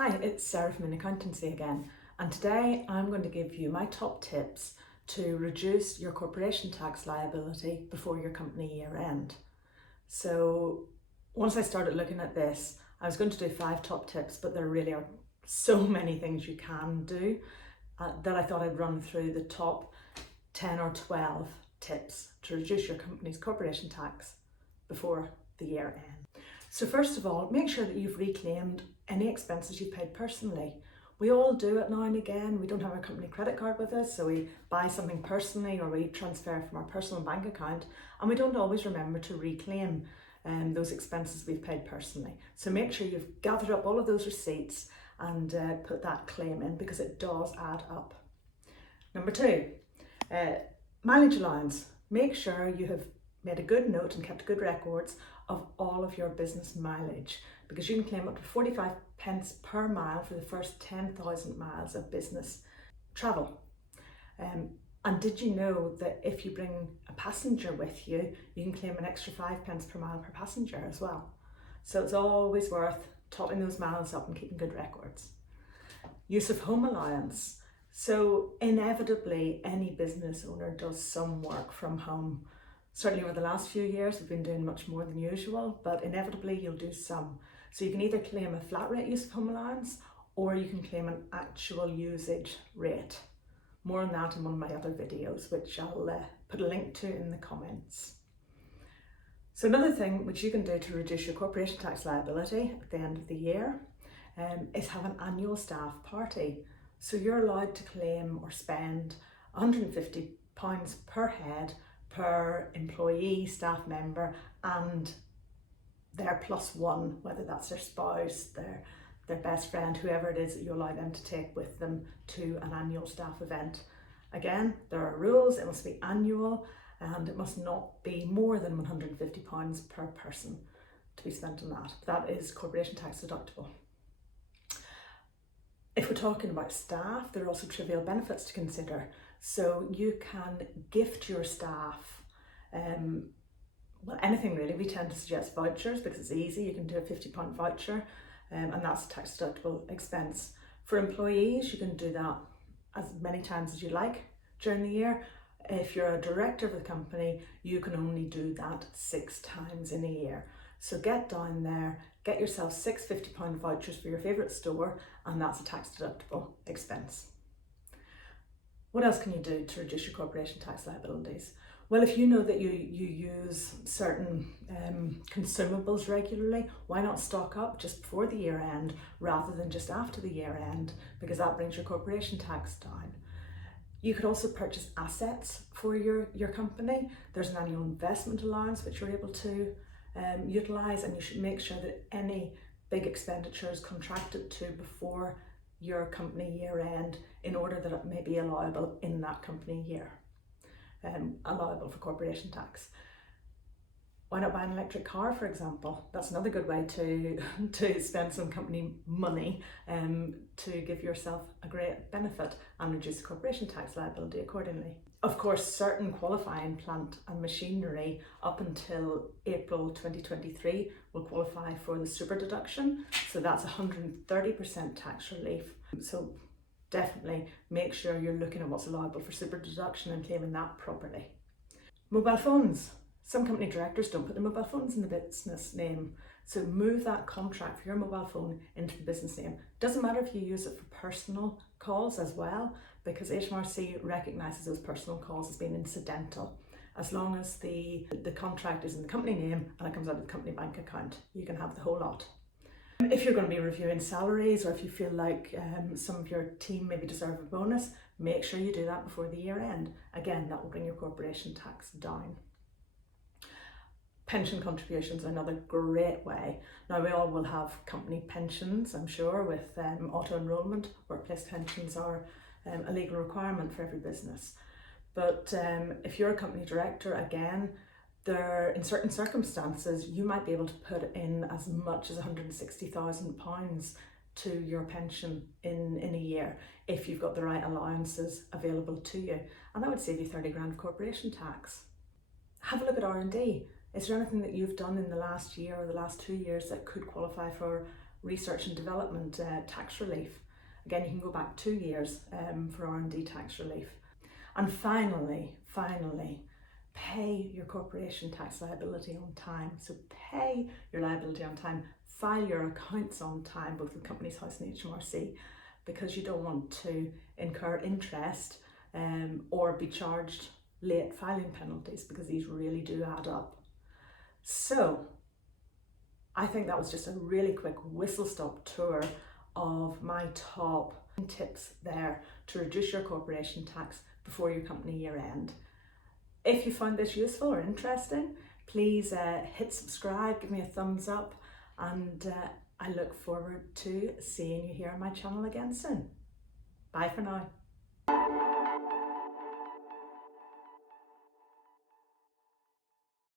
Hi, it's Sarah from Accountancy again, and today I'm going to give you my top tips to reduce your corporation tax liability before your company year end. So once I started looking at this, I was going to do 5 top tips, but there really are so many things you can do that I thought I'd run through the top 10 or 12 tips to reduce your company's corporation tax before the year end. So first of all, make sure that you've reclaimed any expenses you've paid personally. We all do it now and again. We don't have our company credit card with us, so we buy something personally or we transfer from our personal bank account, and we don't always remember to reclaim those expenses we've paid personally. So make sure you've gathered up all of those receipts and put that claim in, because it does add up. Number 2, mileage allowance. Make sure you have made a good note and kept good records of all of your business mileage, because you can claim up to 45 pence per mile for the first 10,000 miles of business travel. And did you know that if you bring a passenger with you, you can claim an extra 5 pence per mile per passenger as well? So it's always worth totting those miles up and keeping good records. Use of home allowance. So inevitably any business owner does some work from home. Certainly over the last few years we've been doing much more than usual, but inevitably you'll do some. So you can either claim a flat rate use of home allowance, or you can claim an actual usage rate. More on that in one of my other videos, which I'll put a link to in the comments. So another thing which you can do to reduce your corporation tax liability at the end of the year is have an annual staff party. So you're allowed to claim or spend £150 per head per employee, staff member, and their plus one, whether that's their spouse, their best friend, whoever it is that you allow them to take with them to an annual staff event. Again, there are rules. It must be annual and it must not be more than £150 per person to be spent on that. That is corporation tax deductible. If we're talking about staff, there are also trivial benefits to consider. So you can gift your staff, well, anything really. We tend to suggest vouchers because it's easy. You can do a £50 voucher and that's a tax deductible expense. For employees, you can do that as many times as you like during the year. If you're a director of the company, you can only do that 6 times in a year. So get down there, get yourself 6 £50 vouchers for your favourite store, and that's a tax deductible expense. What else can you do to reduce your corporation tax liabilities? Well, if you know that you use certain consumables regularly, why not stock up just before the year end rather than just after the year end, because that brings your corporation tax down. You could also purchase assets for your company. There's an annual investment allowance which you're able to utilise, and you should make sure that any big expenditure is contracted to before your company year end in order that it may be allowable in that company year, allowable for corporation tax. Why not buy an electric car, for example? That's another good way to spend some company money to give yourself a great benefit and reduce the corporation tax liability accordingly. Of course, certain qualifying plant and machinery up until April 2023 will qualify for the Superdeduction. So that's 130% tax relief. So definitely make sure you're looking at what's allowable for Superdeduction and claiming that properly. Mobile phones. Some company directors don't put their mobile phones in the business name. So move that contract for your mobile phone into the business name. Doesn't matter if you use it for personal calls as well, because HMRC recognises those personal calls as being incidental. As long as the contract is in the company name and it comes out of the company bank account, you can have the whole lot. If you're going to be reviewing salaries, or if you feel like some of your team maybe deserve a bonus, make sure you do that before the year end. Again, that will bring your corporation tax down. Pension contributions are another great way. Now, we all will have company pensions, I'm sure, with auto-enrolment. Workplace pensions are a legal requirement for every business. But if you're a company director, again, in certain circumstances, you might be able to put in as much as £160,000 to your pension in a year if you've got the right allowances available to you. And that would save you 30 grand of corporation tax. Have a look at R&D. Is there anything that you've done in the last year or the last 2 years that could qualify for research and development tax relief. Again, you can go back 2 years for R&D tax relief. And finally, pay your corporation tax liability on time. So pay your liability on time, file your accounts on time, both with Companies House and HMRC, because you don't want to incur interest or be charged late filing penalties, because these really do add up. So I think that was just a really quick whistle-stop tour of my top tips there to reduce your corporation tax before your company year end. If you found this useful or interesting, please hit subscribe, give me a thumbs up, and I look forward to seeing you here on my channel again soon. Bye for now.